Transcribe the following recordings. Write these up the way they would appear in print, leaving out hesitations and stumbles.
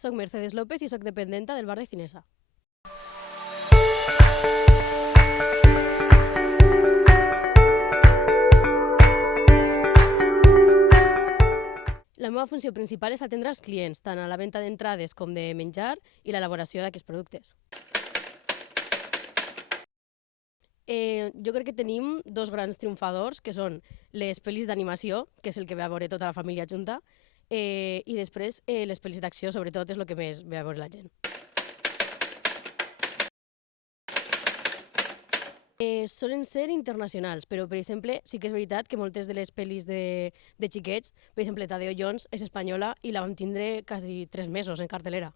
Soc Mercedes López i soc dependenta del bar de Cinesa. La meva funció principal és atendre els clients, tant a la venda d'entrades com de menjar i l'elaboració d'aquests productes. Jo crec que tenim dos grans triomfadors, que són les pel·lis d'animació, que és el que ve a veure tota la família junta, i després les pel·lis d'acció, sobretot, és el que més ve a veure la gent. Solen ser internacionals, però, per exemple, sí que és veritat que moltes de les pel·lis de xiquets, per exemple, Tadeo Jones és espanyola i la vam tindre quasi 3 mesos en cartelera.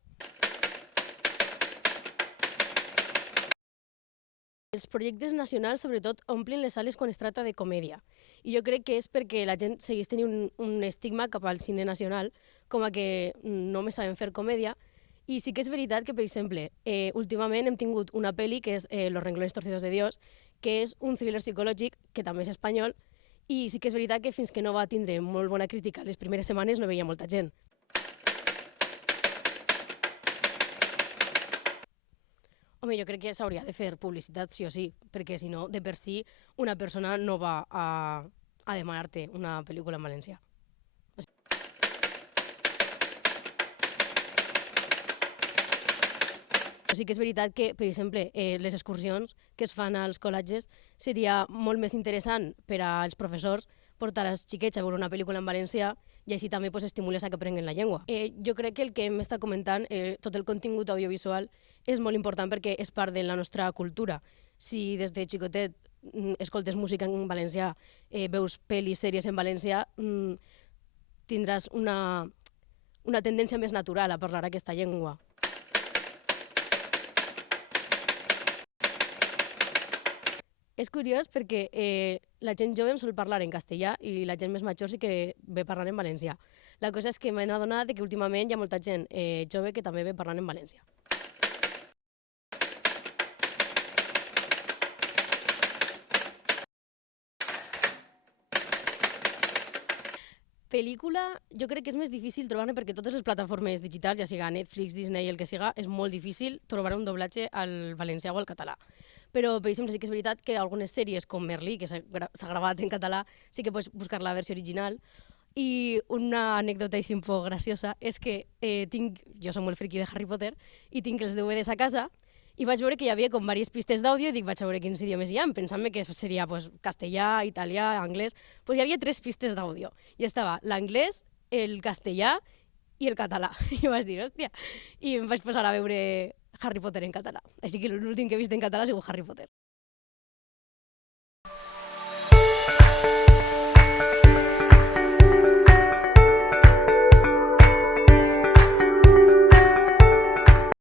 Els projectes nacionals, sobretot, omplen les sales quan es tracta de comèdia. I jo crec que és perquè la gent segueix tenint un estigma cap al cine nacional, com a que només saben fer comèdia. I sí que és veritat que, per exemple, últimament hem tingut una pel·li que és Los renglones torcidos de Dios, que és un thriller psicològic, que també és espanyol, i sí que és veritat que fins que no va tindre molt bona crítica les primeres setmanes no veia molta gent. Home, jo crec que s'hauria de fer publicitat sí o sí, perquè si no, de per si, una persona no va a demanar-te una pel·lícula en valencià. Sí que és veritat que, per exemple, les excursions que es fan als col·legis seria molt més interessant per als professors portar els xiquets a veure una pel·lícula en valencià i així també estimules a que aprenguin la llengua. Jo crec que el que hem estat comentant, tot el contingut audiovisual, és molt important perquè és part de la nostra cultura. Si des de xicotet escoltes música en valencià, veus pel·lis, sèries en valencià, tindràs una tendència més natural a parlar aquesta llengua. És curiós perquè la gent jove sol parlar en castellà i la gent més major sí que ve parlant en valencià. La cosa és que m'he adonat que últimament hi ha molta gent jove que també ve parlant en valencià. Pel·lícula, jo crec que és més difícil trobar-ne perquè totes les plataformes digitals, ja siga Netflix, Disney, el que siga, és molt difícil trobar un doblatge al valencià o al català. Però, per exemple, sí que és veritat que algunes sèries com Merlí, que s'ha gravat en català, sí que pots buscar la versió original. I una anècdota així un poc graciosa és que jo som molt friqui de Harry Potter i tinc els DVDs a casa i vaig veure que hi havia com diverses pistes d'àudio i dic, vaig a veure quins idiomes hi ha, pensant-me que seria castellà, italià, anglès. Pues hi havia 3 pistes d'àudio i estava l'anglès, el castellà i el català. I vaig dir, hòstia, i em vaig posar a veure Harry Potter en català. Així que l'últim que he vist en català ha sigut Harry Potter.